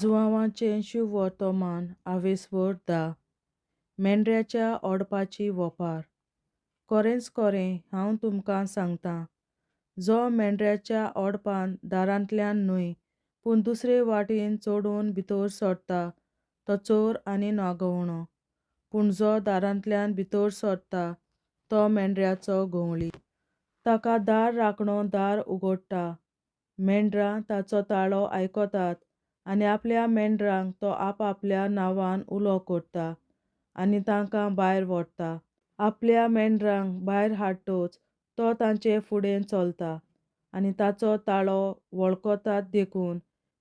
जुआंवाचें शुभ वर्तमान आवेसवर दा मेंढऱ्याच्या ओडपाची वोपार. खरेंच खरें हांव तुमकां सांगतां, जो मेंढऱ्याच्या ओडपान दारांतल्यान न्हय पूण दुसरे वाटेन चोडून भितर सरता तो चोर आनी नागवणो. पूण जो दारांतल्यान भितर सरता तो मेंढऱ्याचो गंवळी. ताका दार राखणो दार उगडटा. मेंढरां ताचो ताळो आयकतात आनी आपल्या मेंढरांक तो आपआपल्या नांवान उलो करता आनी तांकां भायर व्हरता. आपल्या मेंढरांक भायर हाडटच तो तांचे फुडें चलता आनी ताचो ताळो वळखतात देखून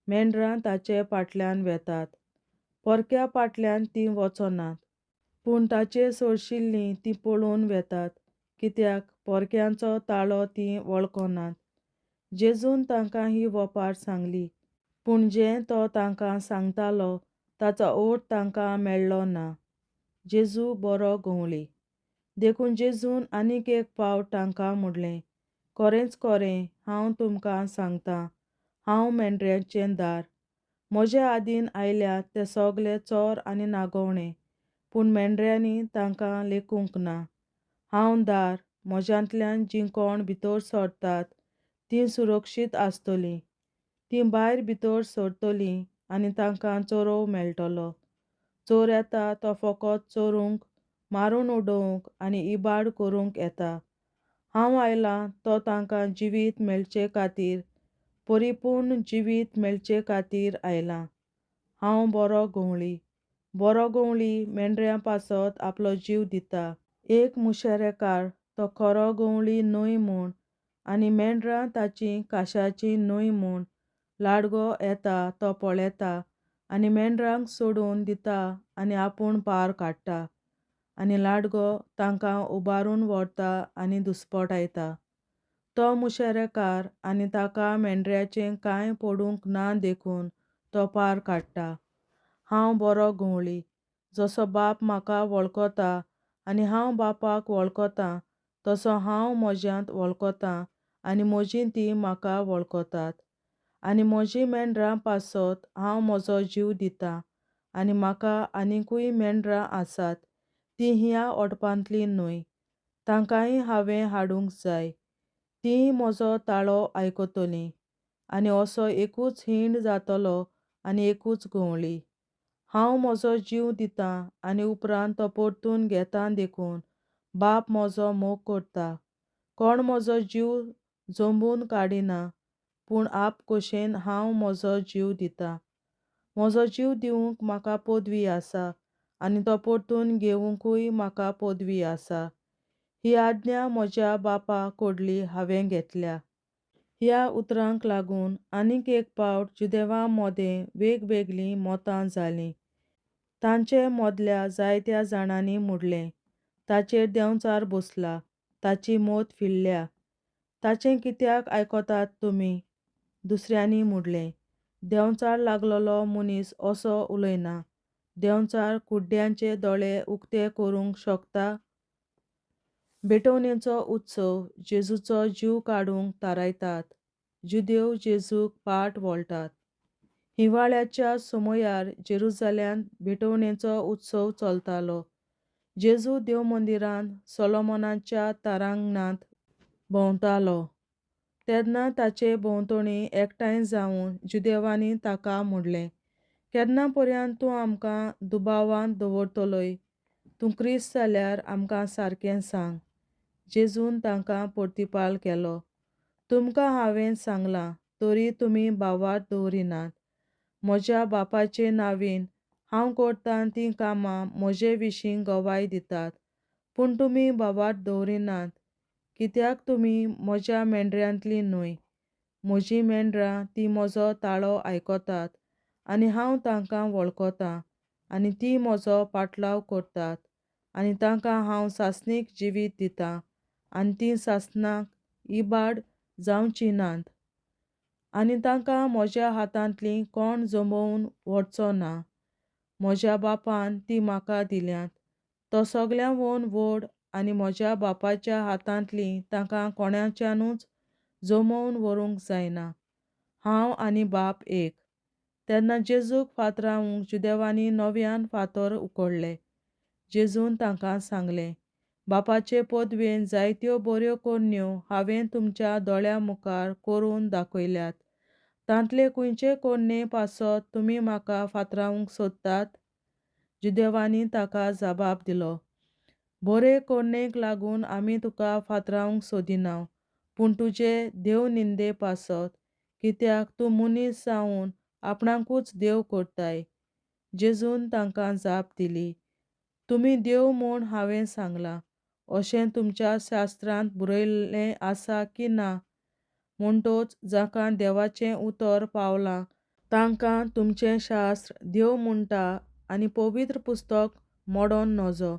मेंढरां ताचे फाटल्यान वेतात. पोरक्या फाटल्यान तीं वचनात, पूण ताचे सोडशिल्लीं तीं पळून वेतात, कित्याक पोरक्यांचो ताळो तीं वळखनात. जेजून तांकां ही वोपार सांगली, पूण जें तो तांकां सांगतालो ताचो अर्थ तांकां मेळ्ळो ना. जेजू बरो गंवळी. देखून जेजून आनीक एक फावट तांकां म्हणलें, खरेंच खरें हांव तुमकां सांगतां, हांव मेंढऱ्यांचें दार. म्हजे आदीन आयल्यात ते सगळे चोर आनी नागवणे, पूण मेंढऱ्यांनी तांकां लेखूंक ना. हांव दार. म्हज्यांतल्यान जीं कोण भितर सरतात तीं सुरक्षीत आसतलीं. तीं भायर भितर सरतलीं आनी तांकां चोरव मेळटलो. चोर येता तो फकत चोरूंक, मारून उडोवंक आनी इबाड करूंक येता. हांव आयलां तो तांकां जिवीत मेळचे खातीर, परिपूर्ण जिवीत मेळचे खातीर आयलां. हांव बरो गंवळी. बरो गंवळी मेंढऱ्यां पासत आपलो जीव दिता. एक मुशेरेकार तो खरो गंवळी न्हय म्हूण आनी मेंढरां ताचीं काशाचीं न्हय म्हूण लाडगो येता तो पळयता आनी मेंढरांक सोडून दिता आनी आपूण पार काडटा. आनी लाडगो तांकां उबारून व्हरता आनी दुस्पटायता. तो मुशेरेकार आनी ताका मेंढऱ्याचें कांय पडूंक ना देखून तो पार काडटा. हांव बरो गंवळी. जसो बाप म्हाका वळखता आनी हांव बापाक वळखतां, तसो हांव म्हज्यांत वळखतां आनी म्हजीं तीं म्हाका वळखतात. आनी म्हजीं मेंढरां पासत हांव म्हजो जीव दितां. आनी म्हाका आनिकूय मेंढरां आसात, तीं ह्या ओडपांतलीं न्हय. तांकांय हांवें हाडूंक जाय. तीं म्हजो ताळो आयकतलीं. आनी असो एकूच हिंड जातलो आनी एकूच गंवळी. हांव म्हजो जीव दितां आनी उपरांत तो परतून घेतां देखून बाप म्हजो मोग करता. कोण म्हजो जीव जोंबून काडिना, पूण आपकोशेन हांव म्हजो जीव दितां. म्हजो जीव दिवंक म्हाका पदवी आसा आनी तो परतून घेवंकूय म्हाका पदवी आसा. ही आज्ञा म्हज्या बापा कडली हांवें घेतल्या. ह्या उतरांक लागून आनीक एक फावट जुदेवां मदें वेगवेगळीं मतां जालीं. तांचे मदल्या जायत्या जाणांनी म्हणलें, ताचेर देंवचार बसला, ताची मत फिरल्या. ताचें कित्याक आयकतात तुमी? दुसऱ्यांनी म्हणलें, देंवचार लागलोलो मनीस असो उलयना. देंवचार कुड्ड्यांचे दोळे उक्ते करूंक शकता? भेटवणेचो उत्सव जेजूचो जीव काडूंक थारायतात. जुदेव जेजूक पाट वळटात. हिंवाळ्याच्या समयार जेरुसलेमांत भेटवणेचो उत्सव चलतालो. जेजू देव मंदिरांत सोलोमोनाच्या तारांगणांत भोंवतालो. तेन्ना ताचे भोंवतणी एकठांय जावन जुदेवांनी ताका म्हणलें, केन्ना पर्यंत तूं आमकां दुबावांत दवरतलोय? तूं क्रिस्त जाल्यार आमकां सारकें सांग. जेजून तांकां प्रतिपाल केलो, तुमकां हांवें सांगलां, तरी तुमी बावार्थ दवरिनात. म्हज्या बापाचे नांवेन हांव करतां तीं कामां म्हजे विशीं गवाय दितात, पूण तुमी बावार्थ दवरिनात, कित्याक तुमी म्हज्या मेंढऱ्यांतलीं न्हय. म्हजीं मेंढरां तीं म्हजो ताळो आयकतात आनी हांव तांकां वळखतां आनी तीं म्हजो पाटलाव करतात. आनी तांकां हांव सासणीक जिवीत दितां आनी तीं सासणाक इबाड जावचीं नात. आनी तांकां म्हज्या हातांतलीं कोण जमोवन व्हरचो ना. म्हज्या बापान तीं म्हाका दिल्यांत. तो सगळ्यांवून व्हड आनी म्हज्या बापाच्या हातांतलीं तांकां कोणाच्यानूच जमोवन व्हरूंक जायना. हांव आनी बाप एक. तेन्ना जेजूक फातरावंक जुदेवांनी नव्यान फातर उकडले. जेजून तांकां सांगलें, बापाचे पदवेन जायत्यो बऱ्यो कोन्यो हांवें तुमच्या दोळ्या मुखार करून दाखयल्यात. तांतले खंयचे कोन्ने पासत तुमी म्हाका फातरावंक सोदतात? जुदेवांनी ताका जबाब दिलो, बरे कोन्नेक लागून आमी तुका फातरावंक सोदिना, पूण तुजे देवनिंदे पासत, कित्याक तूं मनीस जावन आपणाकूच देव करताय. जेजून तांकां जाप दिली, तुमी देव म्हूण हांवें सांगलां, अशें तुमच्या शास्त्रांत बरयल्लें आसा की ना? म्हणटोच जाका देवाचें उतर पावलां तांकां तुमचें शास्त्र देव म्हणटा आनी पवित्र पुस्तक मोडोन नजो.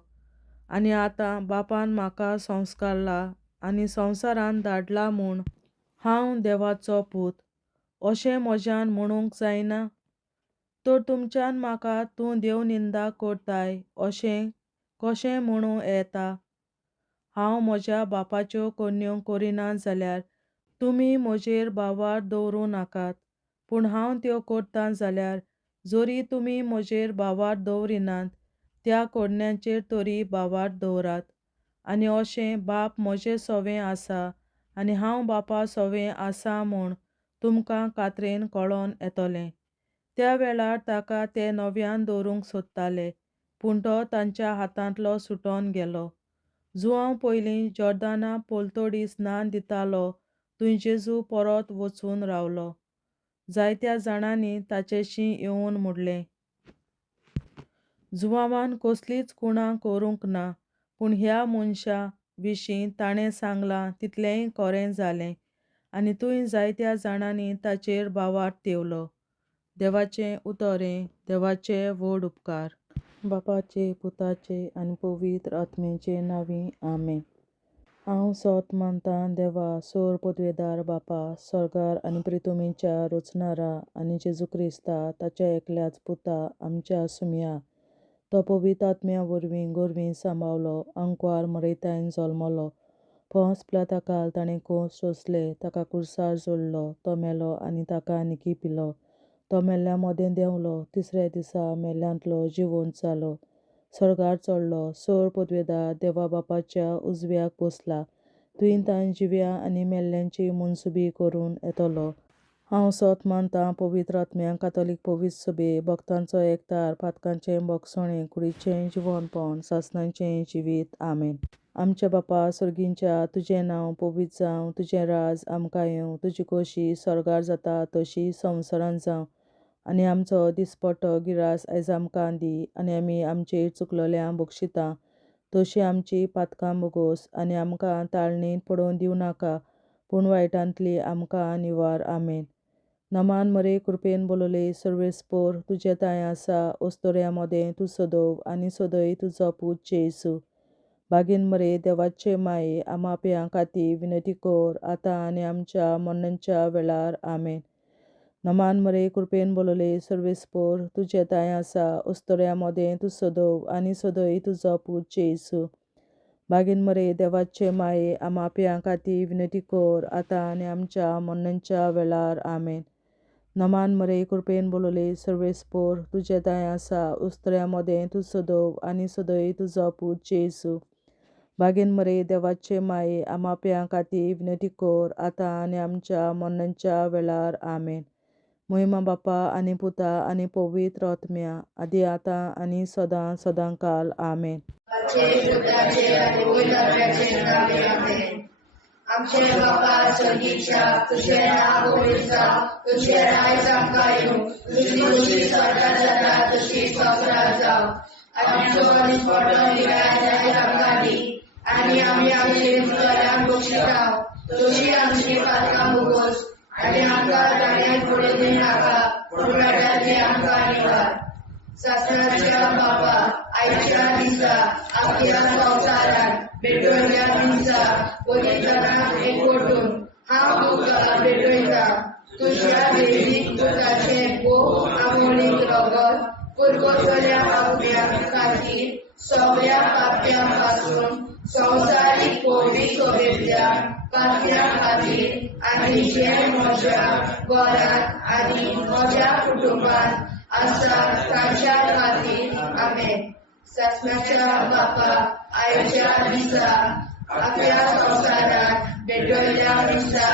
आनी आतां बापान म्हाका संस्कारला आनी संवसारांत धाडला म्हूण हांव देवाचो पूत, अशें म्हज्यान म्हणूंक जायना? तर तुमच्यान म्हाका तूं देवनिंदा करताय अशें कशें म्हणूं येता? हांव म्हज्या बापाच्यो कोन्यो करिना जाल्यार तुमी म्हजेर बावार दवरूं नाकात, पूण हांव त्यो करतां जाल्यार जरी तुमी म्हजेर बावार दवरिनात, त्या कोन्यांचेर तरी बावार दवरात. आनी अशें बाप म्हजे सोवें आसा आनी हांव बापा सोवें आसां म्हूण तुमकां खात्रेन कळोन येतलें. त्या वेळार ताका ते नव्यान दवरूंक सोदताले, पूण तो तांच्या हातांतलो सुटोन गेलो. जुवांव पयलीं जॉर्दाना पलतडी स्नान दितालो थंय जेजू परत वचून रावलो. जायत्या जाणांनी ताचेशी येवन म्हणलें, जुवांवान कसलीच कुणां करूंक ना, पूण ह्या मनशा विशीं ताणें सांगलां तितलेंय खरें जालें. आनी थंय जायत्या जाणांनी ताचेर बावार तेवलो. देवाचें उतरें. देवाचे व्हड उपकार. बापाचे, पुताचे आनी पवित्र आत्म्याचे नांवीं आमेन. हांव सोत मानतां देवा, सोर पदवेदार बापा, स्वर्गार आनी पृथ्वीच्या रचणारा आनी जेजू क्रिस्ता ताच्या एकल्याच पुता आमच्या सुम्या. तो पवित्र आत्म्या वरवीं गोरवीं सांबावलो, अंकवार मरयतायन जल्मलो. पोंस पिलाताकाल ताणें खोस सोंसले, ताका कुर्सार जोडलो, तो मेलो आनी ताका निकी पिलो. तो मेल्ल्या मोदें देंवलो, तिसऱ्या दिसा मेल्ल्यांतलो जिवंत जालो, स्वर्गार चडलो, सोर पदवेदार देवा बापाच्या उजव्याक बसला. थंय तांय जिव्या आनी मेल्ल्यांची मनसुबी करून येतलो. हांव सोत मानतां पवित्र आत्म्याक, कातोलीक पवित्र सभे, भक्तांचो एकठार, पातकांचें भोगसणें, कुडीचें जिवंतपण, सासणाचें जिवीत. आमेन. आमच्या बापा सर्गींच्या, तुजें नांव पवित्र जावं, तुजें राज आमकां येवं, तुजी खोशी स्वर्गार जाता तशी संवसारांत जावं. आनी आमचो दिसपट्टो गिरास आयज आमकां दी, आनी आमी आमचेर चुकलोल्यांक बक्षिता तशी आमची पातकां बोगोस, आनी आमकां ताळणेंत पडोवन दिवं नाका, पूण वायटांतली आमकां निवार. आमेन. नमान मरे कृपेन बोलोले सर्वेस्पोर, तुजे ताय आसा, ओस्तोऱ्या मोदें तूं सोदोव आनी सोदय तुजो पूत जेसू. बागीन मरे देवाचे माये, आमाप्यां खातीर विनंती कर, आतां आनी आमच्या मरणाच्या वेळार. आमेन. नमान मरे कृपेन बोलोले सर्वेस्पोर, तुजे ताय आसा, ओस्तोऱ्या मोदें तूं सोदोव आनी सोदय तुजो पूत जेसू. बागीन मरे देवाचे माये, आमाप्यां खातीर विनंती कर, आतां आनी आमच्या मरणाच्या वेळार. आमेन. नमान मरे कृपेन बोलोले सर्वेस्पोर, तुजे ताय आसा, ओस्तोऱ्या मोदें तूं सोदोव आनी सोदय तुजो पूत जेसू. बागीन मरे देवाचे माये, आमाप्यां खातीर विनंती कर, आतां आनी आमच्या मरणाच्या वेळार. आमेन. महिमा बापा आनी पुता आनी पवित्र आत्म्या, आदी आतां आनी सदां सदांकाल. आमेन. आमचे बापा स्वर्गीच्या, तुझें नांव पवित्र जावं, तुझें राज आमकां येवं, तुजी खोशी स्वर्गार जाता तशी संवसारांत जावं. आमचो दिसपट्टो गिरास आयज आमकां दी, आनी आमी आमचे चुकलोल्यांक बक्षिता तशी आमची पातकां बोगोस, आनी आमकां ताळ्यांत पडोवन दिवं नाका, पूण वायटांतली आमकां निवार. सासणाच्या बापा, आयच्या दिसा आख्या संवसारांत भेटवयल्या दिसा पवित्रांक एकवटून हांव तुका भेटयतां. तुज्या दैवीक पुताचें भोव आमोणीक रगत पुरगोसल्या आत्म्या खातीर सगळ्या पाप्यां पासून संवसारीक पवित्र सभेंतल्या पाप्यां खातीर आणि जे म्हज्या घरांत आनी म्हज्या कुटुंबात आसा तांच्या खातीर आमेन. सासणाच्या बापा आयच्या दिसा आपल्या संवसारात भेटयल्या दिसा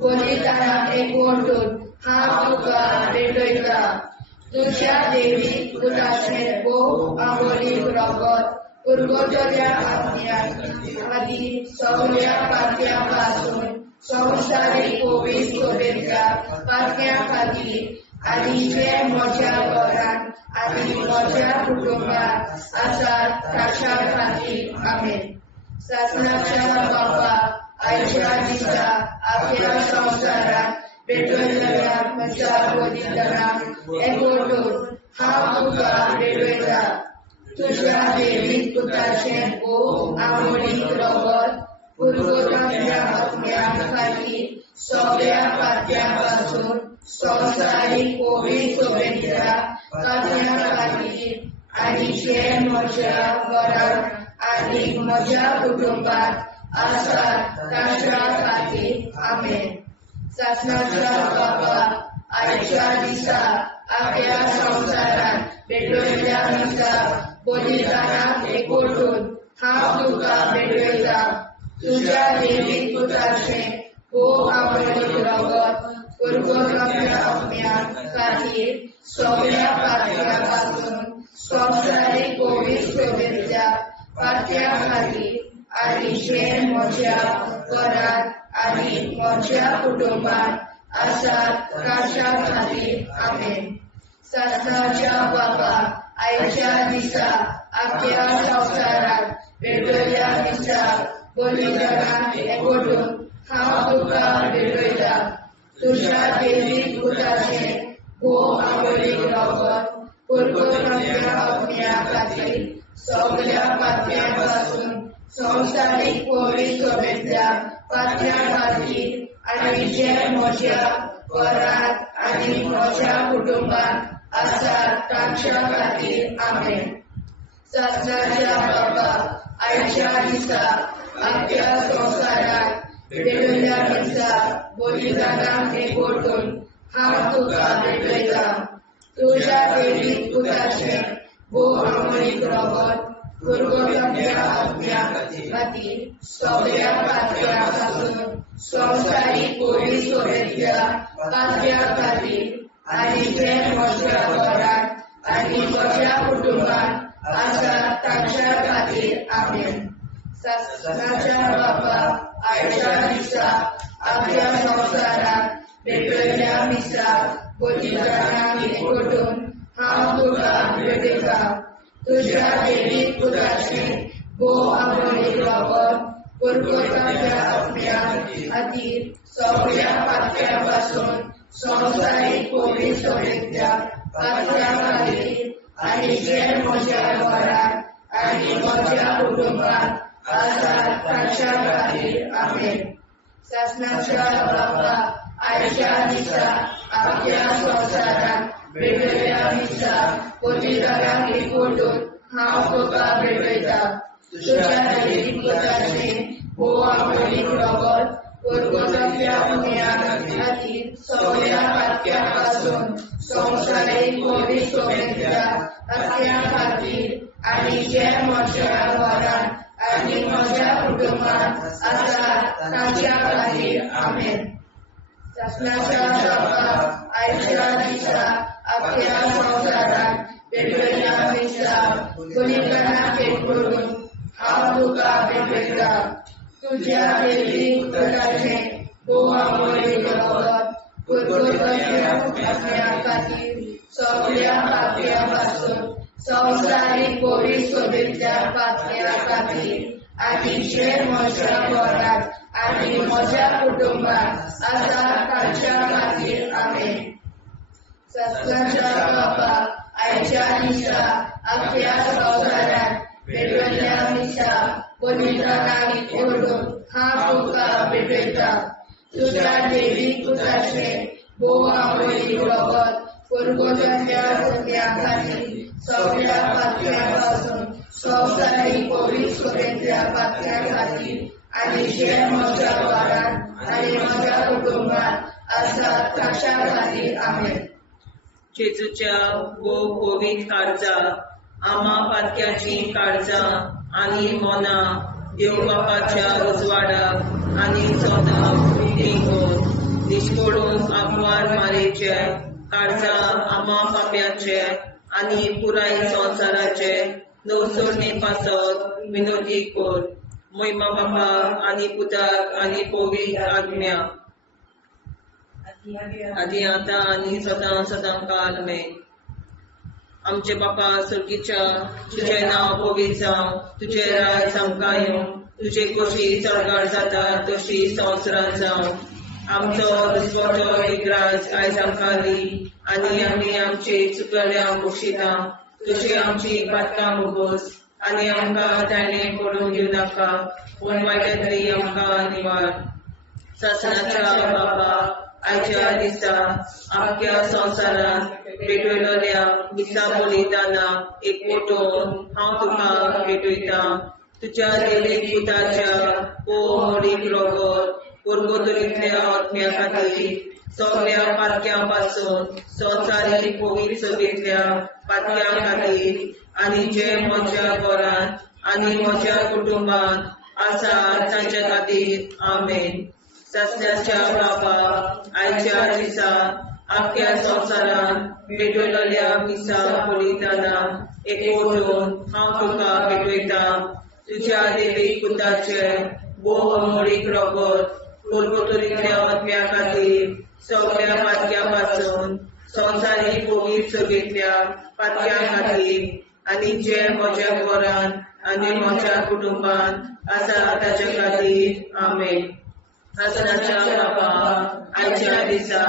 बलिदानाक एकवटून हांव तुका भेटयता. तुज्या देवीक पुताचें भोव आंबोलीक रगत पुरगटल्या आत्म्याक खातीर सगळ्या पातया पासून संवसारीक कोवीड सोबेतल्या पातया खातीर आनी जे म्हज्या घरांत आनी म्हज्या कुटुंबात आसात ताच्या खातीर आमेन. सासणाच्या बापा आयच्या दिसा आपल्या संवसारात भेटयल्या म्हज्या बलिदानाक एकवटून हांव तुका भेटयता. तुज्या देवीक पुताचें भोव आंबोलीक रगत पुरगटल्या आत्म्या खातीर सगळ्या पातया पासून संवसारीक कोवीड सोबेतल्या पातया खातीर आनी जे म्हज्या घरांत आनी म्हज्या कुटुंबात आसात तांच्या खातीर आमेन. सासणाच्या बापा आयच्या दिसा आपल्या संवसारात भेटयल्या दिसा बलिदानाक एकवटून हांव तुका भेटयता. तुज्या देवीक पुताचें भोव आंबोलीक रगत पुरगटल्या आत्म्या खातीर सगळ्या पातया पासून संवसारीक कोवीड सोबेतल्या पातया खातीर आनी जे म्हज्या घरांत आनी म्हज्या कुटुंबात आसात तांच्या खातीर आमेन. सासणाच्या बापा आयच्या दिसा आपल्या संवसारात भेटयल्या दिसा बलिदानाक एकवटून हांव तुका भेटयता. तुज्या देवीक पुताचें भोव आंबोलीक रगत पुरगटल्या आत्म्या खातीर सगळ्या पातया पासून संवसारीक कोवीड सोबेतल्या पातया खातीर आनी जे म्हज्या घरांत आनी म्हज्या कुटुंबात आसात तांच्या खातीर आमेन. सासणाच्या बापा आयच्या दिसा आपल्या संवसारात भेटयल्या दिसा बलिदानाक एकवटून हांव तुका भेटयता. तुज्या देवीक पुताचें भोव आंबोलीक रगत पुरगटल्या आत्म्या खातीर सगळ्या पातया पासून संवसारीक कोवीड सोबेतल्या पातया खातीर आनी जे म्हज्या घरांत आनी म्हज्या कुटुंबात आसात तांच्या खातीर आमेन. सासणाच्या बापा आयच्या दिसा आपल्या संवसारात भेटयल्या दिसा बलिदानाक एकवटून हांव तुका भेटयता. तुज्या देवीक पुताचें भोव आंबोलीक रगत पुरगटल्या आत्म्या खातीर सगळ्या पातया पासून संवसारीक कोवीड सोबेतल्या पातया खातीर आनी जे म्हज्या घरांत आनी म्हज्या कुटुंबात आसात तांच्या खातीर आमेन. सासणाच्या बापा आयच्या दिसा आपल्या संवसारात भेटयल्या दिसा बलिदानाक एकवटून हांव तुका भेटयता. तुज्या देवीक पुताचें भोव आंबोलीक रगत पुरगटल्या आत्म्या खातीर सगळ्या पातया पासून संवसारीक कोवीड सोबेतल्या पातया खातीर आनी जे म्हज्या घरांत आनी म्हज्या कुटुंबात आसात तांच्या खातीर आमेन. सासणाच्या बापा आयच्या दिसा आपल्या संवसारात भेटयल्या दिसा बलिदानाक एकवटून हांव तुका भेटयता. तुज्या देवीक पुताचें भोव आंबोलीक रगत पुरगटल्या आत्म्या खातीर सगळ्या पातया पासून संवसारीक कोवीड सोबेतल्या पातया खातीर आनी जे म्हज्या घरांत आनी म्हज्या कुटुंबात आसात तांच्या खातीर आमेन. सासणाच्या बापा आयच्या दिसा आपल्या संवसारात भेटयल्या दिसा बलिदानाक एकवटून हांव तुका भेटयता. तुज्या देवीक पुताचें भोव आंबोलीक रगत पुरगटल्या आत्म्या खातीर सगळ्या पातया पासून संवसारीक पवित्र सभेंतल्या पातल्या खातीर आनी जे म्हज्या वारांत आनी म्हज्या कुटुंबात आसात तांच्या खातीर आमेन. जेजूच्या पवित्र काळजा, आमा पातक्याची काळजा आनी मोना देव बापाच्या उजवाडाक आनी सदांच देखून निश्कोडून आग्वार मारेचे काळजा आमा पाप्याचे आनी पुराय संवसाराचे नवसोडणे पासत विनोदी कोर. महिमा बापा आनी पुताक आनी पवित्र आत्म्या आदी आतां आनी सदां सदां काल आमेन. आमचे बापा सुर्गीच्या, तुझे नांव पवित्र जावं, तुझे राज आमकां येवं, तुझे कशी चडगाड जाता तशी संवसारांत जावं. आमचो दिसवटो विग्राज आयज आमकां दी आनी आमी आमचे चुकल्यांक बक्षिता. तुजी आमची पातकां मुगोस आनी आमकां ताणें पडूंक दिवं नाका, पूण वायटांतली आमकां निवार. सासणाच्या बाबा आयच्या दिसा आख्या संवसारांत भेटयलोल्या दिसा बलिदाना एकवटून हांव तुका भेटयता. तुज्या देवीक पुताच्या मोडीक रोगोत पुर्गोतरींतल्या आत्म्या खातीर सगळ्या पातक्यां पासून संवसारीक पवित्र सभेंतल्या पातक्यां खातीर आनी जे म्हज्या घरांत आनी म्हज्या कुटुंबांत आसा तांच्या खातीर आमेन. सासण्याच्या बाबा आयच्या दिसा आख्या संवसारांत भेटयलोल्या दिसा बलिदाना एकवटून हांव तुका भेटयता. तुज्या देवीक पुताचे मोडीक रोगोत पुर्गोतरींतल्या आत्म्या खातीर सगळ्या पातक्यां पासून संवसारीक पवित्र सभेंतल्या पातक्यां खातीर आनी जे म्हज्या घरांत आनी म्हज्या कुटुंबांत आसा ताच्या खातीर आमेन. सासणाच्या बाबा आयच्या दिसा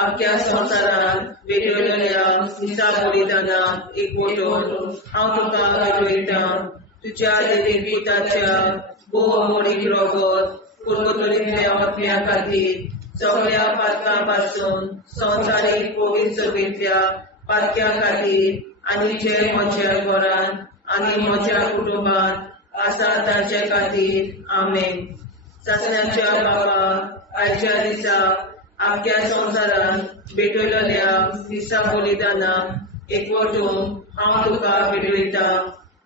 आख्या संवसारांत भेटयलोल्या दिसा बलिदाना एकवटून हांव तुका भेटयता. तुज्या देवीक पुताच्या मोडीक रोगोत पुर्गोतरींतल्या आत्म्या खातीर सगळ्या पातकां पासून संवसारीक पवित्र सभेंतल्या पातक्यां खातीर आनी जे म्हज्या घरांत आनी म्हज्या कुटुंबांत आसा तांचे खातीर आमेन. सासण्याच्या बाबा आयच्या दिसा आख्या संवसारांत भेटयलोल्या दिसा बलिदाना एकवटून हांव तुका भेटयता.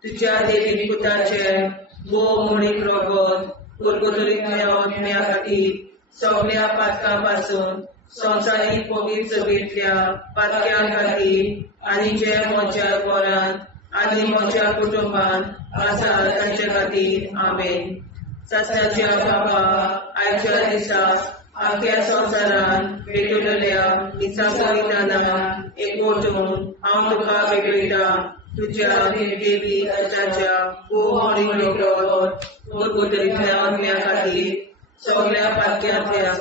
तुज्या देवीक पुताचे मोडीक रोगोत पुर्गोतरींतल्या आत्म्या खातीर सगळ्या पातकां पासून संवसारीक पवित्र सभेंतल्या पातक्यां खातीर आनी जे म्हज्या घरांत आनी म्हज्या कुटुंबांत आसा तांचे खातीर आमेन. सासण्याच्या बाबा आयच्या दिसा आख्या संवसारांत भेटयलोल्या दिसा बलिदाना एकवटून हांव तुका भेटयता. तुज्या देवीक पुताच्या मोडीक रोगोत पुर्गोतरींतल्या आत्म्या खातीर सगळ्या पातक्यांतल्या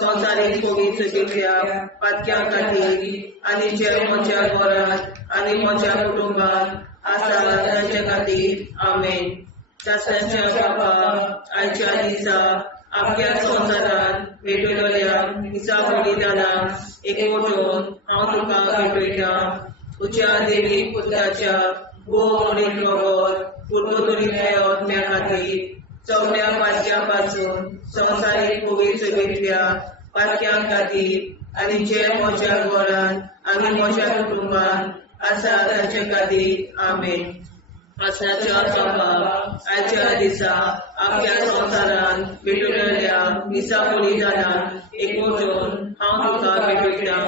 संवसारीक पवित्र सभेंतल्या पातक्यां खातीर आनी जे म्हज्या घरांत आनी म्हज्या कुटुंबांत आसा तांचे खातीर आमेन. सासण्याच्या बाबा आयच्या दिसा आख्या संवसारांत भेटयलोल्या दिसा बलिदाना एकवटून हांव तुका भेटयता. तुज्या देवीक पुताच्या मोडीक रोगोत पुर्गोतरींतल्या आत्म्या खातीर सगळ्या पातक्यां पासून संवसारीक पवित्र सभेंतल्या पातक्यां खातीर आनी जे म्हज्या घरांत आनी म्हज्या कुटुंबांत आसा तांचे खातीर आमेन. सासण्याच्या बाबा आयच्या दिसा आख्या संवसारांत भेटयलोल्या दिसा बलिदाना एकवटून हांव तुका भेटयता.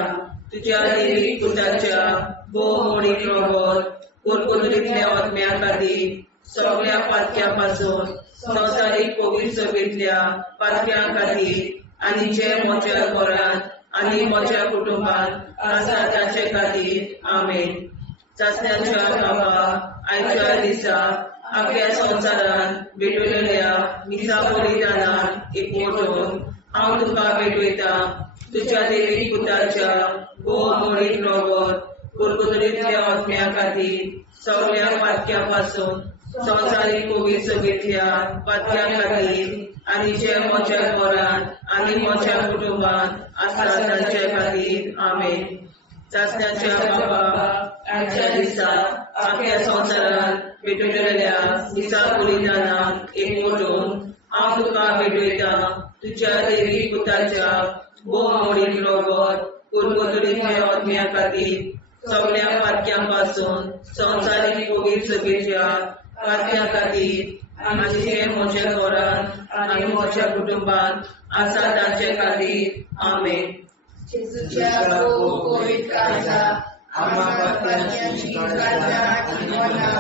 तुज्या देवीक पुताच्या मोडीक रोगोत पुर्गोतरींतल्या आत्म्या खातीर सगळ्या पातक्यां पासून संवसारीक पवित्र सभेंतल्या पातक्यां खातीर आनी जे म्हज्या घरांत आनी म्हज्या कुटुंबांत आसा तांचे खातीर आमेन. सासण्याच्या बाबा आयच्या दिसा आख्या संवसारांत भेटयलोल्या दिसा बलिदाना एकवटून हांव तुका भेटयता. तुज्या देवीक पुताच्या मोडीक रोगोत पुर्गोतरींतल्या आत्म्या खातीर सगळ्या पातक्यां पासून संवसारीक पवित्र सभेंतल्या पातक्यां खातीर आनी जे म्हज्या घरांत आनी म्हज्या कुटुंबांत आसा तांचे खातीर आमेन. सासण्याच्या बाबा आयच्या दिसा आख्या संवसारांत भेटलेल्या दिसा कुळीदानाक एकवटून हांव तुका भेटयता तुझ्या देवी पुताच्या भोवमोडीक रगत कुरबुतडीच्या आत्म्या खातीर सगळ्या पातक्यां संवसारीक कोवीड सभेच्या पातक्यां खातीर आमचे म्हज्या घरांत आनी म्हज्या कुटुंबांत आसा ताचे खातीर आमेन. जेजूच्या कोवीड काळजा आम्हा पातक्यांची काळजा आनी मना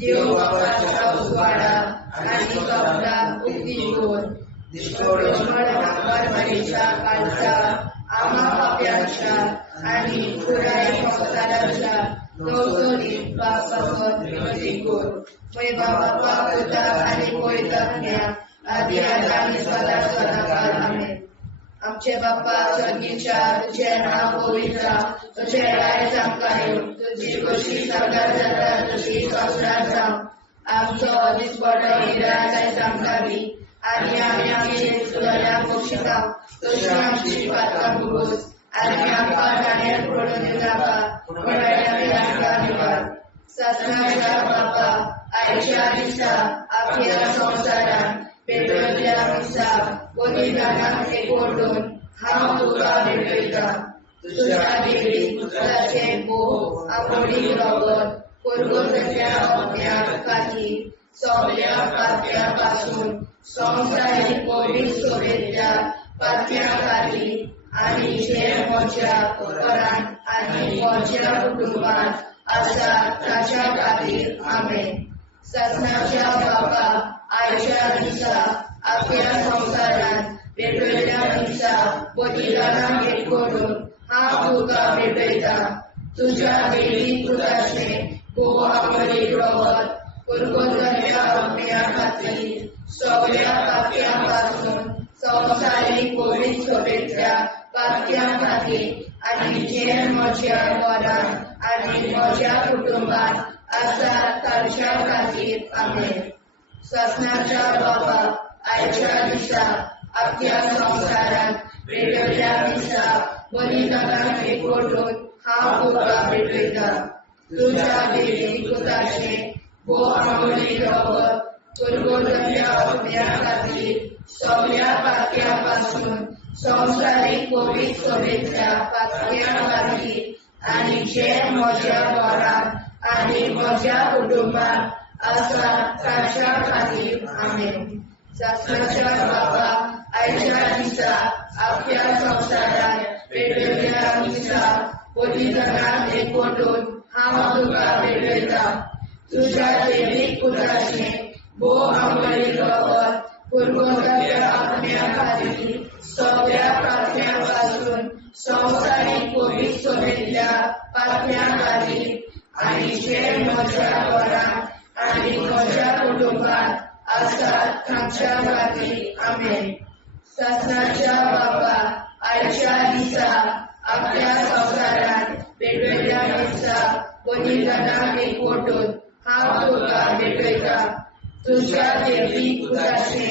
देव बापाच्या उजवाडा आनी कपडाक उक्ती कर. परमेच्या काळजा आम्हा पाप्यांच्या आनी पुराय संसाराच्या नवसरीत पापावर विनंती कर. पै बाबा पुता आनी पवित्रज्ञा आदी आनी सदा सदाकाळ आमेन. आमचे बाप्पा स्वर्गीच्या तुझे नाव पवित्र तुझे राय आमकां येवं तुझी कशी सगळ्यात जाता तशी संसारात जावं. आमचो दिसपडो हिराय आमकां दी आनी आमी आमची सुदारण्याक बक्षिता तशी आमची पातकां भोगोस आनी आमकां गाण्यार पडून नाका पूण आमकां निवार. ससनाच्या बाप्पा आयच्या दिसा आख्या संवसारान पेटयल्ल्या दिसा बलिदानाक एकवटून हांव तुका भेटयता तुज्या देवी पुत्राचे भोव आमोडी रगत कुरबुतड्या आत्म्या खातीर सगळ्या पातक्यां पासून संवसारीक कोवीड सभेच्या पातक्यां खातीर आनी जे म्हज्या घरांत आनी म्हज्या कुटुंबांत आसा ताच्या खातीर आमेन. ससनाच्या बापा आयच्या दिसा आख्या संवसारान भेटयल्ल्या दिसा बलिदानाक एकवटून हांव तुका भेटयता तुज्या देवी पुताचे भोव आमोडी रगत कुरबुतड्या आत्म्या खातीर सगळ्या पातक्यां पासून संवसारीक कोवीड सभेच्या पातक्यां खातीर आनी जे म्हज्या घरांत आनी म्हज्या कुटुंबांत आसा ताच्या खातीर आमेन. ससनाच्या बापा आयच्या दिसा आख्या संवसारान भेटयल्ल्या दिसा बलिदानाक एकवटून हांव तुका भेटयता तुज्या देवी पुताचे भोव आमोडी रगत कुरबुतड्या आत्म्या खातीर सगळ्या पातक्यां पासून संवसारीक कोवीड सभेच्या पातक्यां खातीर आनी जे म्हज्या घरांत आनी म्हज्या कुटुंबांत आसा ताच्या खातीर आमेन. ससनाच्या बापा आयच्या दिसा आख्या संवसारान भेटयल्ल्या दिसा बलिदानाक एकवटून हांव तुका भेटयता तुज्या देवी पुताचे भोव आमोडी रगत कुरबुतड्या आत्म्या खातीर सगळ्या पातक्यां पासून संवसारीक कोवीड सभेच्या पातक्यां खातीर आनी जे म्हज्या घरांत आनी म्हज्या कुटुंबांत आसा ताच्या खातीर आमेन. ससनाच्या बापा आयच्या दिसा आख्या संवसारान भेटयल्ल्या दिसा बलिदानाक एकवटून हांव तुका भेटयता तुज्या देवी पुताचे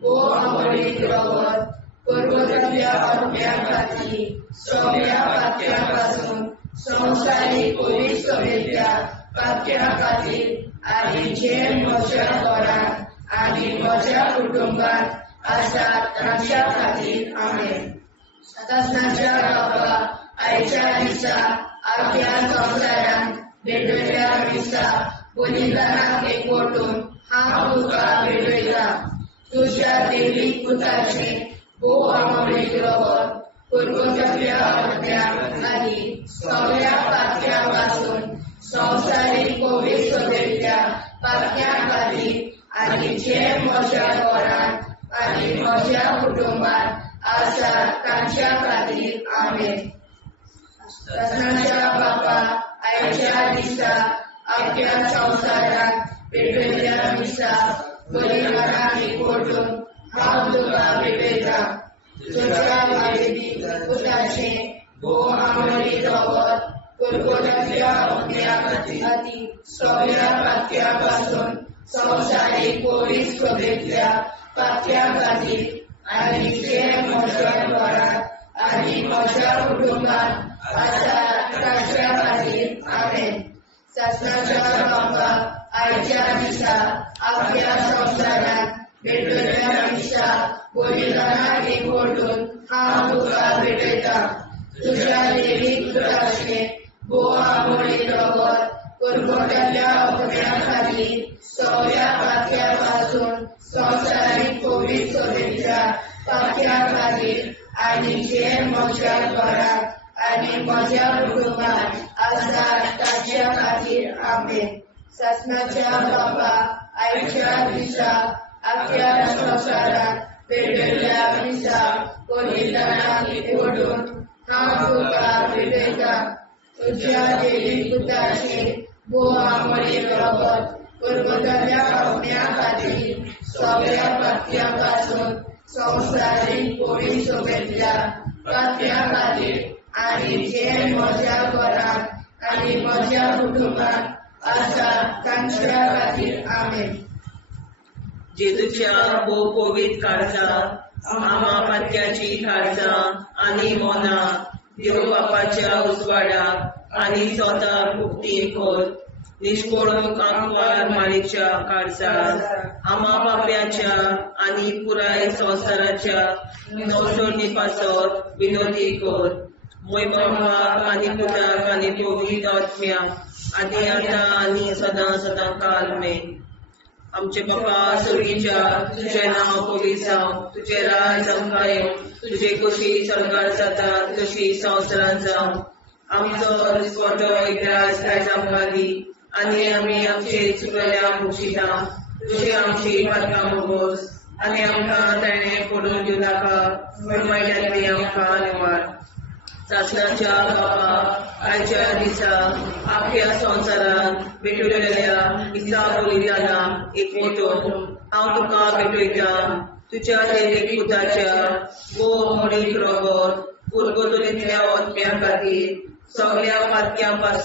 भोव आमोडी रगत कुरबुतड्या आत्म्या खातीर सगळ्या पातक्यां पासून संवसारीक कोवीड सभेच्या पातक्यां खातीर आनी जे म्हज्या घरांत आनी म्हज्या कुटुंबांत आसा ताच्या खातीर आमेन. ससनाच्या बापा आयच्या दिसा आख्या संवसारान भेटयल्ल्या दिसा बलिदानाक एकवटून हांव तुका भेटयता तुज्या देवी पुताचे भोव आमोडी रगत कुरबुतड्या आत्म्या खातीर सगळ्या पातक्यां पासून संवसारीक कोवीड सभेच्या पातक्यां खातीर आनी जे म्हज्या घरांत आनी म्हज्या कुटुंबांत आसा ताच्या खातीर आमेन. ससनाच्या बापा आयच्या दिसा आख्या संवसारान भेटयल्ल्या दिसा बलिदानाक एकवटून हांव तुका भेटयता तुज्या देवी पुताचे भोव आमोडी रगत कुरबुतड्या आत्म्या खातीर सगळ्या पातक्यां पासून संवसारीक कोवीड सभेच्या पातक्यां खातीर आनी जे म्हज्या घरांत आनी म्हज्या कुटुंबांत आसा ताच्या खातीर आमेन. ससनाच्या बापा आयच्या दिसा आपल्या संसारात भेटलेल्या पेक्षा बलिदानाक एकवटून हांव तुका भेटयता. तुझ्या देवीक पुताचे बोवामोडी रगत कुरगुटल्या अपण्या खातीर सगळ्या पातक्यापासून संवसारीक कोवीड सोबेच्या पातक्या खातीर आनी जे म्हज्या घरात आनी म्हज्या कुटुंबात आसात ताच्या खातीर आमेन. ससनाच्या बाबा आयच्या दिसा आपल्या संवसारात भेटलेल्या दिसा बलिदानाक एकवटून हांव तुका भेटयता. तुझ्या देवी पुताचे बोवामोडी रगत कुरगुटल्या अपण्या खातीर सगळ्या पातक्यापासून संवसारीक कोवीड सोबेच्या पातक्या खातीर आनी जे म्हज्या घरात आनी म्हज्या कुटुंबात आसा तांच्या खातीर आमेन. जेजूच्या भोव पवित्र काळजा आमा पातक्याची काळजा आनी मोना देव बापाच्या उजवाडाक आनी स्वता मुक्ती खोल निष्कोळूक आंकवार माळेच्या काळजाक आमा बाप्याच्या आनी पुराय संवसाराच्या मोसोडणी पासत विनोदी कोर. मोय बापाक आनी पुताक आनी पवित्र आत्म्या आदी आतां आनी सदां सदां काल मेन. आमचे बापा स्वर्गीच्या तुझें नांव पवित्र जावं, तुझें राज आमकां येवं, तुजी कशी स्वर्गार जाता तशी संवसारांत जावं. आमचो दिसवटो एकदांच आयज आमकां दी आनी आमी आमचे चुकल्यांक मुक्षिता. तुजी आमची पातकां मोगोस आनी आमकां ताणें पडून दिवं नाका, वायटांतली आमकां निवार. सासणाच्या बापा आयच्या दिसा आख्या संवसारांत भेटलेल्या दिसा बलिदानाक एकवटून हांव तुका भेटयता. तुज्या देवीक पुताच्या बोवामोडीक रगत कुरगुटलेल्या आत्म्या खातीर सगळ्या पातक्यां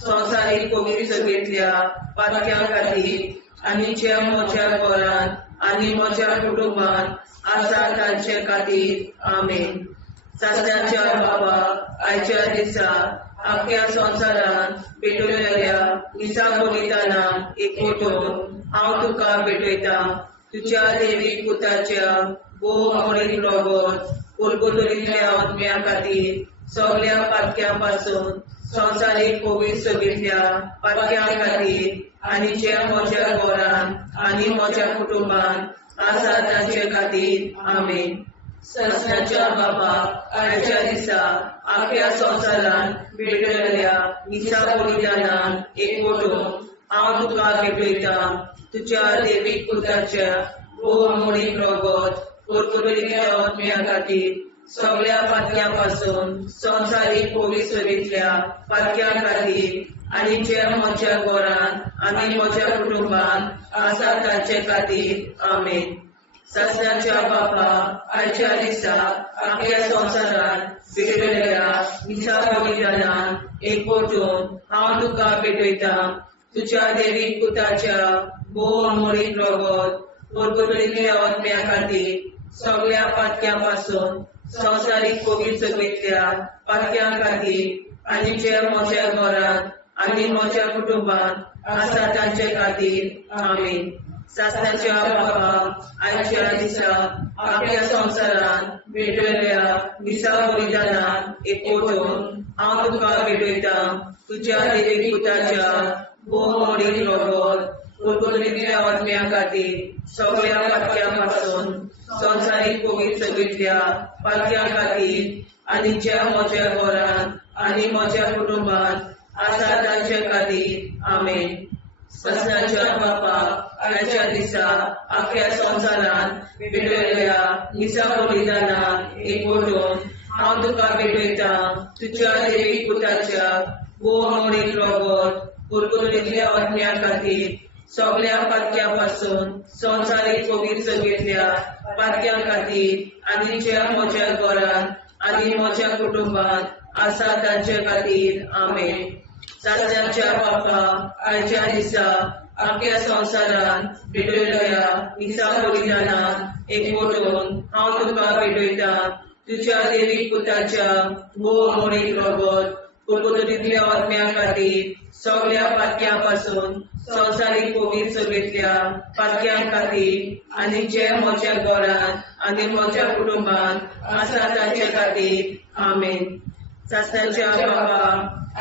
संवसारीक कोवीड सगळेंतल्या पातक्या खातीर आनी जे म्हज्या घरांत आनी म्हज्या कुटुंबात आसा तांचे खातीर आमेन. सासणाच्या बाबा आयच्या दिसा आख्या संवसारांत भेटलेल्या दिसा बलिदानाक एकवटून हांव तुका भेटयता. तुज्या देवीक पुताच्या बोवामोडीक रगत कुरगुटलेल्या आत्म्या खातीर सगळ्या पातक्यां संवसारीक कोवीड सगळेंतल्या पातक्या खातीर आनी जे म्हज्या घरांत आनी म्हज्या कुटुंबात आसा तांचे खातीर आमेन. ससनाच्या बाबा आयच्या दिसा आख्या संवसारांत भेटलेल्या दिसा बलिदानाक एकवटून हांव तुका भेटयता. तुज्या देवीक पुताच्या बोवामोडीक रगत कुरगुटलेल्या आत्म्या खातीर सगळ्या पातक्यां संवसारीक कोवीड सगळेंतल्या पातक्या खातीर आनी जे म्हज्या घरांत आनी म्हज्या कुटुंबात आसा तांचे खातीर आमेन. ससनाच्या बापा आयच्या दिसा आख्या संवसारांत भेटलेल्या दिसा बलिदानाक एकवटून हांव तुका भेटयता. तुज्या देवीक पुताच्या बोवामोडीक रगत कुरगुटलेल्या आत्म्या खातीर सगळ्या पातक्यां संवसारीक कोवीड सगळेंतल्या पातक्या खातीर आनी जे म्हज्या घरांत आनी म्हज्या कुटुंबात आसा तांचे खातीर आमेन. सासणाच्या बापा आयच्या दिसा आख्या संवसारांत भेटलेल्या दिसा बलिदानाक एकवटून हांव तुका भेटयता. तुज्या देवीक पुताच्या बोवामोडीक रगत कुरगुटलेल्या आत्म्या खातीर सगळ्या पातक्यां संवसारीक कोवीड सगळेंतल्या पातक्या खातीर आनी जे म्हज्या घरांत आनी म्हज्या कुटुंबात आसा तांचे खातीर आमेन. ससनाच्या बापा आयच्या दिसा आख्या संवसारांत भेटलेल्या दिसा बलिदानाक एकवटून हांव तुका भेटयता. तुज्या देवीक पुताच्या बोवामोडीक रगत कुरगुटलेल्या आत्म्या खातीर सगळ्या पातक्यां संवसारीक कोवीड सगळेंतल्या पातक्या खातीर आनी जे म्हज्या घरांत आनी म्हज्या कुटुंबात आसा तांचे खातीर आमेन. सासणाच्या बापा आयच्या दिसा आख्या संवसारांत भेटलेल्या दिसा बलिदानाक एकवटून हांव तुका भेटयता. तुज्या देवीक पुताच्या बोवामोडीक रगत कुरकुरीतल्या आत्म्या खातीर सगळ्या पातक्यां संवसारीक कोवीड सगळेतल्या पातक्यां खातीर आनी जे म्हज्या घरांत आनी म्हज्या कुटुंबांत आसा ताचे खातीर आमेन. सासणाच्या बाबा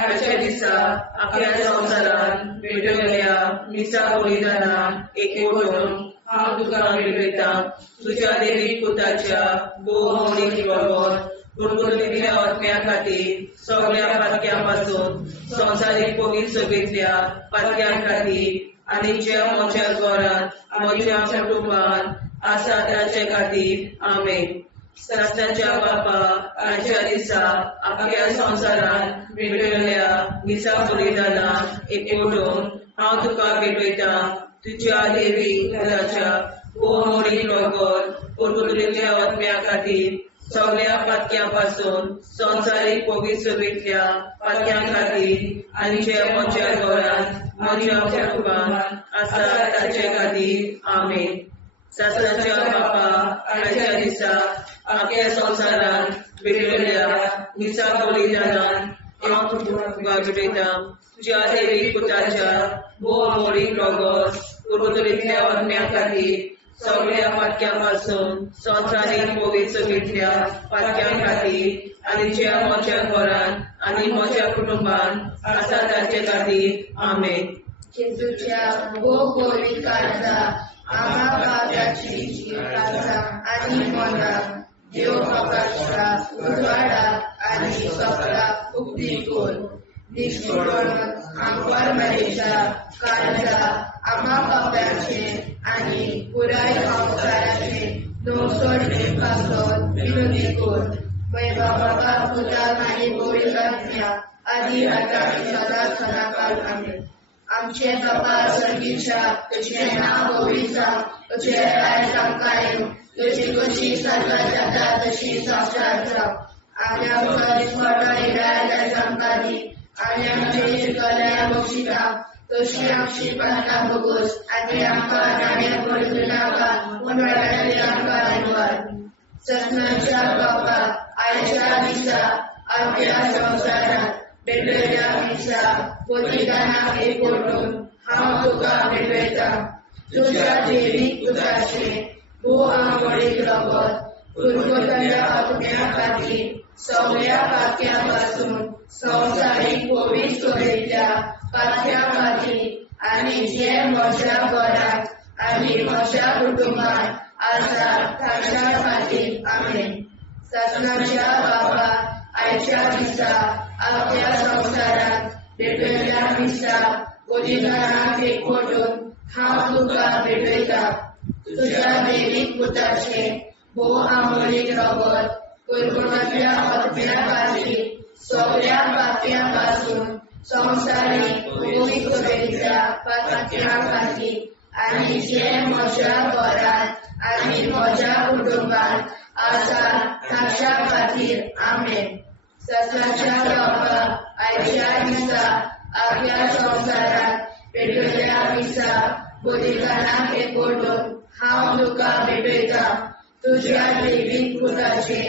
आजच्या दिसा आपल्या संवसारान भेटयल्या मिसा बलिदानां एकवटून हांव तुका भेटयता. तुज्या देवीक पुताच्या भोवमणीक रगत कुरकुरीतल्या आत्म्या खातीर सगळ्या पातक्यां संवसारीक कोवीड सगळेतल्या पातक्यां खातीर आनी जे म्हज्या घरांत म्हज्या कुटुंबांत आसा ताचे खातीर आमेन. सासणाच्या बापा आजच्या दिसा आपल्या संवसारान भेटयल्या मिसा बलिदानां एकवटून हांव तुका भेटयता. तुज्या देवीक पुताच्या भोवमणीक रगत कुरकुरीतल्या आत्म्या खातीर सगळ्या पातक्यां संवसारीक कोवीड सगळेतल्या पातक्यां खातीर आनी जे म्हज्या घरांत म्हज्या कुटुंबांत आसा ताचे खातीर आमेन. सासणाच्या बापा आजच्या दिसा आपल्या संवसारान भेटयल्या मिसा बलिदानां हांव तुका भेटयता. तुज्या देवीक पुताच्या भोवमणीक रगत कुरकुरीतल्या आत्म्या खातीर सगळ्या पातक्यां संवसारीक कोवीड सगळेतल्या पातक्यां खातीर आनी जे म्हज्या घरांत आनी म्हज्या कुटुंबांत आसा ताचे खातीर आमेन. जेजूच्या कोवीड काळाचा आम्हा पापाची काळजा आनी मनाक देव बापाच्या उजवाडाक आनी सपनाक उक्ती कर. निष्ठुरण आमकां मेळच्या काळजा आम्हा पापाचे आनी पुराय संवसाराचे नवसोड पासून विनंती कर. बाबा पुताक आनी पवित्रात्म्या आदी आतां सदांच सदांकाळ आमेन. आमचे बाबा सर्गीच्या तुझें नांव पवित्र जावं, तुझें राज आमकां येवं, तुजी कशी स्वर्गांत जाता तशी संवसारांत जावं. आनी आमकां दिसपट्टो इराय आमकां दी आनी आमचे शिकल्या बक्षिता तशी आमची प्रार्थना भोगोस आनी आमकां नाण्या पडूं नाका पूण वायटांतल्यान आमकां वाचय. ससनाच्या बापा आयच्या दिसा आपल्या संवसारांत भेटयल्या मिसा बलिदानां एकवटून हांव तुका भेटयता. तुज्या देवीक पुताचे भोवमणीक रगत कुरकुरीतल्या आत्म्या खातीर सगळ्या पातक्यां संवसारीक कोवीड सगळेतल्या पातक्यां खातीर आनी जे म्हज्या घरांत आनी म्हज्या कुटुंबांत आसा ताच्या खातीर आमेन. ससनाच्या बापा आयच्या दिसा आपल्या संवसारांत भेटयल्या मिसा बलिदानां एकवटून हांव तुका भेटयता. तुज्या देवीक पुताचे भोवमणीक रगत कुरकुरीतल्या आत्म्या खातीर सगळ्या पातक्यां संवसारीक कोवीड सगळेतल्या पातक्यां खातीर आनी जे म्हज्या घरांत आनी म्हज्या कुटुंबांत आसा ताच्या खातीर आमेन. ससनाच्या बापा आयच्या दिसा आपल्या संवसारांत भेटयल्या मिसा बलिदानां एकवटून हांव तुका भेटयता. तुज्या देवीक पुताचे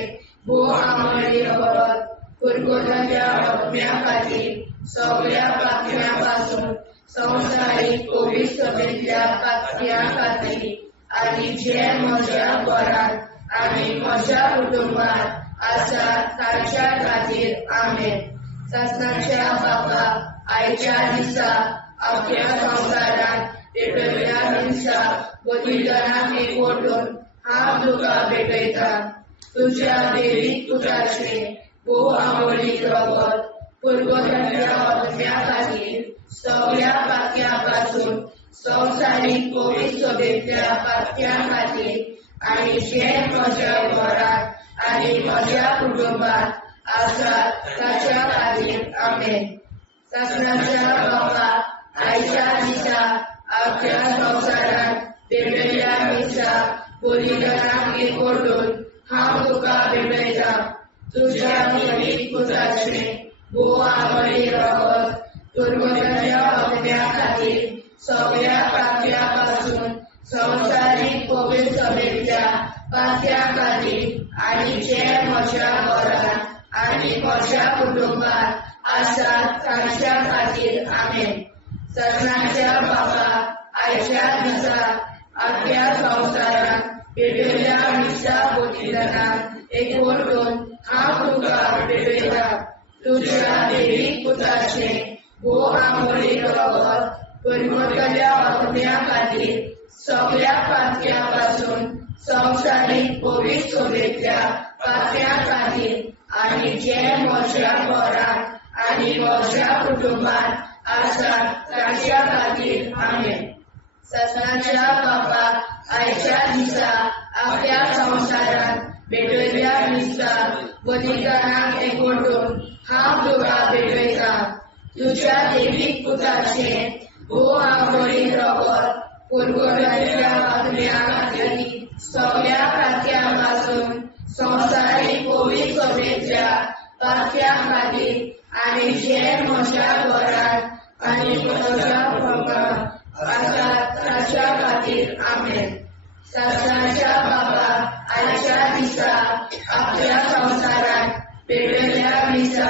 भोवमणीक रगत कुरकुरीतल्या आत्म्या खातीर सगळ्या पातक्यां संवसारीक कोवीड सगळेतल्या पातक्यां खातीर आनी जे म्हज्या घरांत आनी म्हज्या कुटुंबांत आसा ताच्या खातीर आमेन. ससनाच्या बापा आयच्या दिसा आपल्या संवसारांत भेटयल्या मिसा बलिदानां एकवटून हांव तुका भेटयता. तुज्या देवीक पुताचे भोवमणीक रगत कुरकुरीतल्या आत्म्या खातीर सगळ्या पातक्यां संवसारीक कोवीड सगळेतल्या पातक्यां खातीर आनी जे म्हज्या घरांत आनी म्हज्या कुटुंबांत आसा ताच्या खातीर आमेन. ससनाच्या बापा आयच्या दिसा आपल्या संवसारांत भेटयल्या मिसा बलिदानां एकवटून हांव तुका भेटयता. तुज्या देवीक पुताचे भोवमणीक रगत कुरकुरीतल्या आत्म्या खातीर सगळ्या पातक्यां संवसारीक कोवीड सगळेतल्या पातक्यां खातीर आनी जे म्हज्या घरांत आनी म्हज्या कुटुंबांत आसात तांच्या खातीर आमेन. सगळ्यांच्या बाबा आयच्या दिसा आख्या संवसारान पेटयल्या मिसा बलिदानाक एकवटून हांव तुका पेटयता. तुज्या देवीक पुताचे भोव आंबोळी रगत परमतल्या आत्म्या खातीर सगळ्या पातक्या पासून संवसारीक पवित्र सभेंतल्या पातक्या खातीर आनी जे म्हज्या घरांत आनी म्हज्या कुटुंबांत आसात तांच्या खातीर आमेन. सगळ्यांच्या बापाक आयच्या दिसा आख्या संवसारान पेटयल्या मिसा बलिदानाक एकवटून हांव तुका पेटयता. तुज्या देवीक पुताचे भोव आंबोळी रगत परगटल्या आत्म्या खातीर सगळ्या पातक्या पासून संवसारीक पवित्र सभेंतल्या पातक्या खातीर आनी जे म्हज्या घरांत आनी म्हज्या कुटुंबांत आसात तांच्या खातीर आमेन. सगळ्यांच्या बाबा आयच्या दिसा आख्या संवसारान पेटयल्या मिसा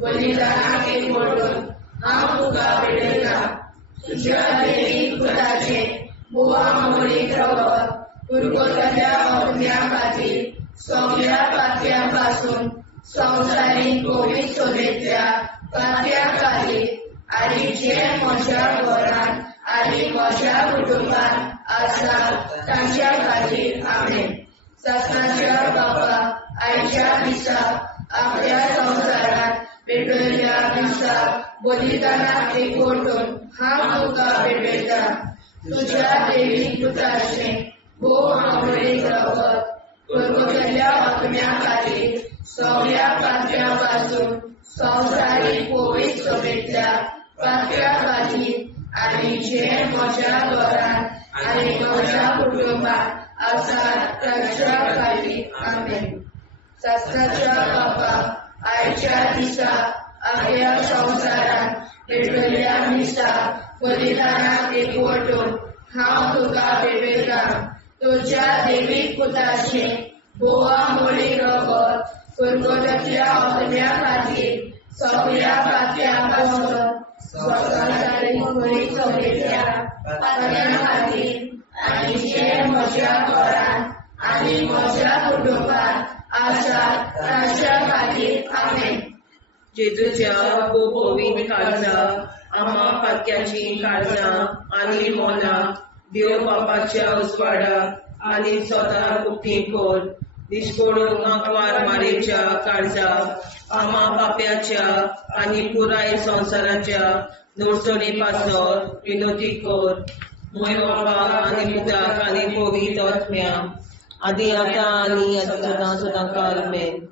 बलिदानाक एकवटून हांव तुका पेटयता. तुज्या देवीक पुताचे भोव आंबोळी रगत परगटल्या आत्म्या खातीर सगळ्या पातक्या पासून संवसारीक पवित्र सभेंतल्या पातक्या खातीर आनी जे म्हज्या घरांत आनी म्हज्या कुटुंबांत आसात तांच्या खातीर आमेन. सगळ्यांच्या बाबा आयच्या दिसा आख्या संवसारान पेटयल्या मिसा बलिदानाक एकवटून हांव तुका पेटयता. तुज्या देवीक पुताचे भोव आंबोळी रगत परगटल्या आत्म्या खातीर सगळ्या पातक्या पासून संवसारीक पवित्र सभेंतल्या पातक्या खातीर आनी जे म्हज्या घरांत आनी म्हज्या कुटुंबांत आसात तांच्या खातीर आमेन. सगळ्यांच्या बाबा आयच्या दिसा आख्या संवसारान पेटयल्या मिसा बलिदानाक एकवटून हांव तुका पेटयता. तुज्या देवीक पुताचे भोव आंबोळी रगत परगटल्या आत्म्या खातीर सगळ्या पातक्या पासून संवसारीक पवित्र सभेंतल्या पातक्या खातीर आनी जे म्हज्या घरांत आनी म्हज्या कुटुंबांत आसात तांच्या खातीर आमेन. जेजूच्या खूब पवित्र काळजां आम्हा पातक्याची काळजां आनी मोलां देव बापाच्या उजवाडाक आनी स्वता उक्ती कोर. दिसपडून आंकवार मारेच्या काळजाक आम्हा पाप्याच्या आनी पुराय संवसाराच्या नोडसणी पासर विनोदी कोर. मोय बापाक आनी पुताक आनी पवित्र आत्म्या आदी आतां आनी सदां सदां काल आमेन.